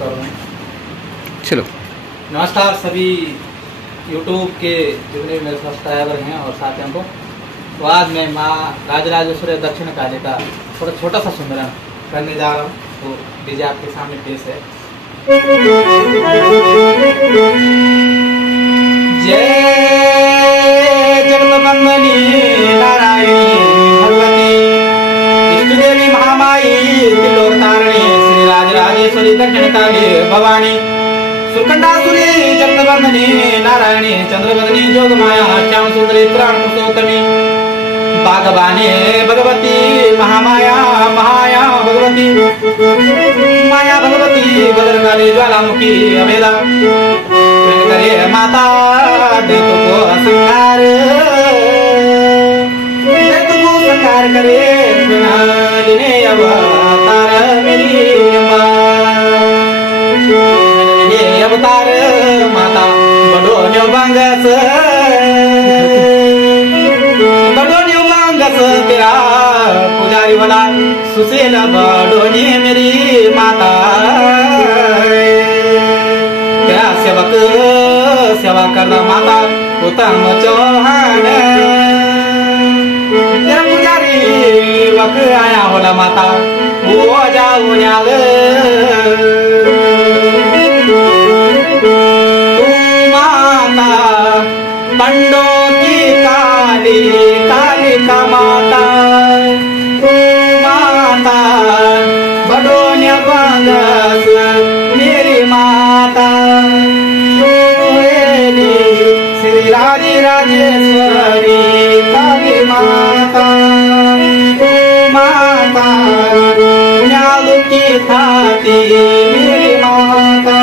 करूँ। चलो नमस्कार सभी यूट्यूब के जितने भी मेरे सब्सक्राइबर हैं और साथियों को। तो आज मैं माँ राजराजेश्वरी दक्षिण काली का थोड़ा छोटा सा सुमिरन करने जा रहा हूँ। तो डीजे आपके सामने पेश है। जय जगदम्बनी नारायणी भगवती इष्टदेवी महामाई त्रिलोकतारिणी श्री राजराजेश्वरी दक्षिण काली भवानी सुरकंडासुरी जगदम्बनी नारायणी चंद्रवदनी जोगमाया श्याम सुंदरी प्राण पुरुषोत्तमी बागबानी भगवती महामाया महाया भगवती माया भगवती भद्रकाली ज्वालामुखी अभेदा करे माता दे तुमको संहार करे बिना दिने अवतार मेरी अवतार माता बड़ो न्योबांगस तेरा पुजारी वाला सुशील बड़ोनी मेरी माता तेरा सेवक सेवा करना माता उत्तम चौहान तेरा पुजारी वक आया होला माता वो जाओ न्याल माता पंडों की काली काली का माता माता बड़ोन्या बांगस मेरी माता श्री राजे राजेश्वरी काली माता माता न्यालू की खाती मेरी माता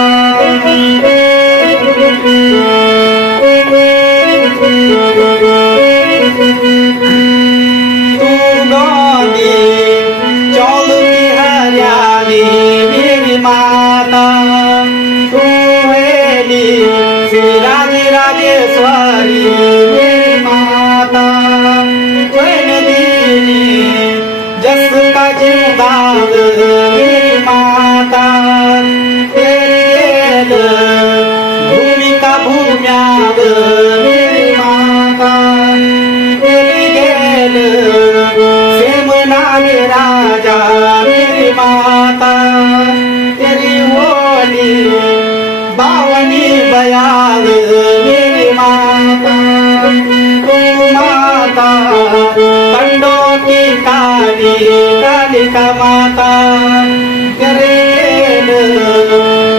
राजेश्वरी मेरी माता चैन दीनी जस का जिंदाद मेरी माता तेरे भूमि का भूम्याद मेरी माता तेरी गेल सेमना में राजा मेरी माता तेरी होली बावनी बयाल मेरी माता तू माता पंडों की काली काली का माता करेल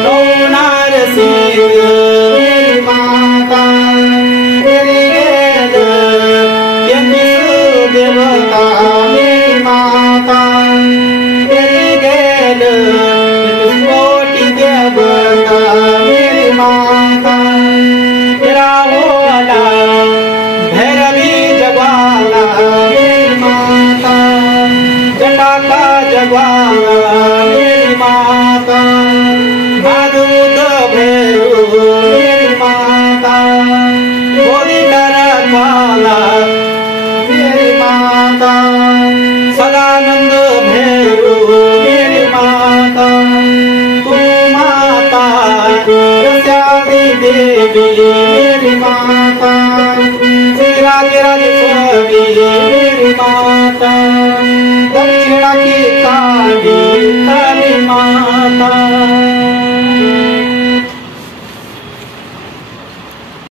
नौनार सिंह मेरी माता तेरी गेल यज्ञ देवता मेरी माता तेरी गेल कोटि देवता मेरी माता तेरा होला भैरवी जगवाला मेरी माता जटा का जगवाला मेरी माता भादुद भैरू मेरी माता गोदी करवाला मेरी माता सदानंद भैरू मेरी माता तू माता देवी मेरी माता श्री राजेश्वरी मेरी माता दक्षिणा की काली काली माता